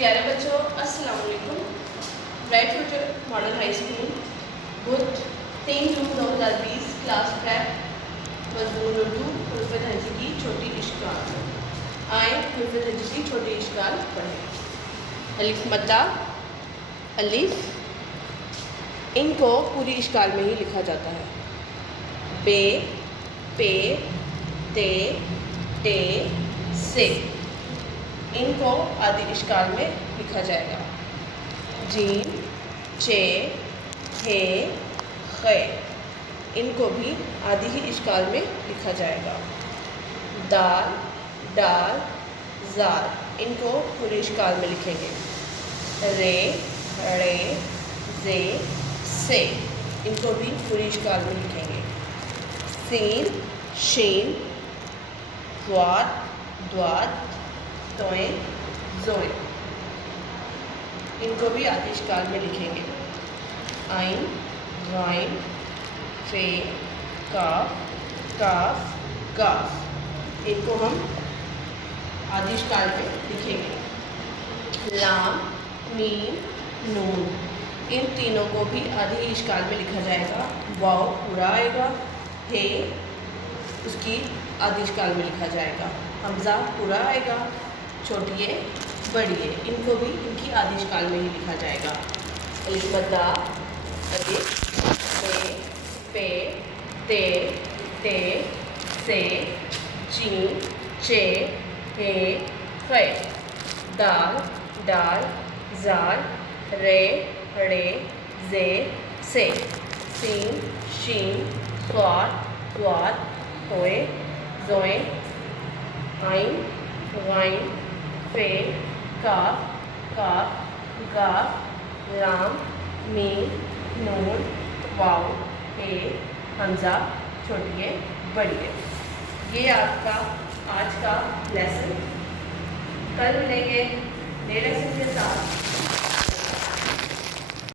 प्यारे बच्चों, अस्सलाम वालेकुम। Bright future model high school बुध 3 जून 2020 क्लास प्रैप मजमून उर्दू हुर्फत हजी की छोटी इश्काल। आए हुर्फत हजी की छोटी इश्काल पढ़ें। अलिफ मद्दा अलिफ इनको पूरी इश्काल में ही लिखा जाता है। बे पे ते टे से इनको आदि इश्काल में लिखा जाएगा। जीम चे हे खे इनको भी आदि ही इश्काल में लिखा जाएगा। दाल डाल जार इनको पूरे इश्काल में लिखेंगे। रे रे जे से इनको भी पूरे इश्काल में लिखेंगे। सीन शीन द्वाद द्वाद तोए जोए इनको भी आदि इश्काल में लिखेंगे। आइन वाइन फे काफ काफ गाफ इनको हम आदि इश्काल में लिखेंगे। लाम मीम नून इन तीनों को भी आदि इश्काल में लिखा जाएगा। वाव पूरा आएगा। हे उसकी आदि इश्काल में लिखा जाएगा। हमज़ा पूरा आएगा। छोटी है बड़ी है इनको भी इनकी आदि इश्काल में ही लिखा जाएगा। अलिफ मद्दा अलिफ पे ते टे से जीम चे हे फे दाल डाल जार रे रे जे से सीन शीन स्वाद स्वाद तोए जोए आइन वाइन फे काफ काफ गाफ लाम मीम नून वाव हे हमज़ा छोटी है बड़ी है। ये आपका आज का लेसन। कल मिलेंगे नए लेसन के साथ।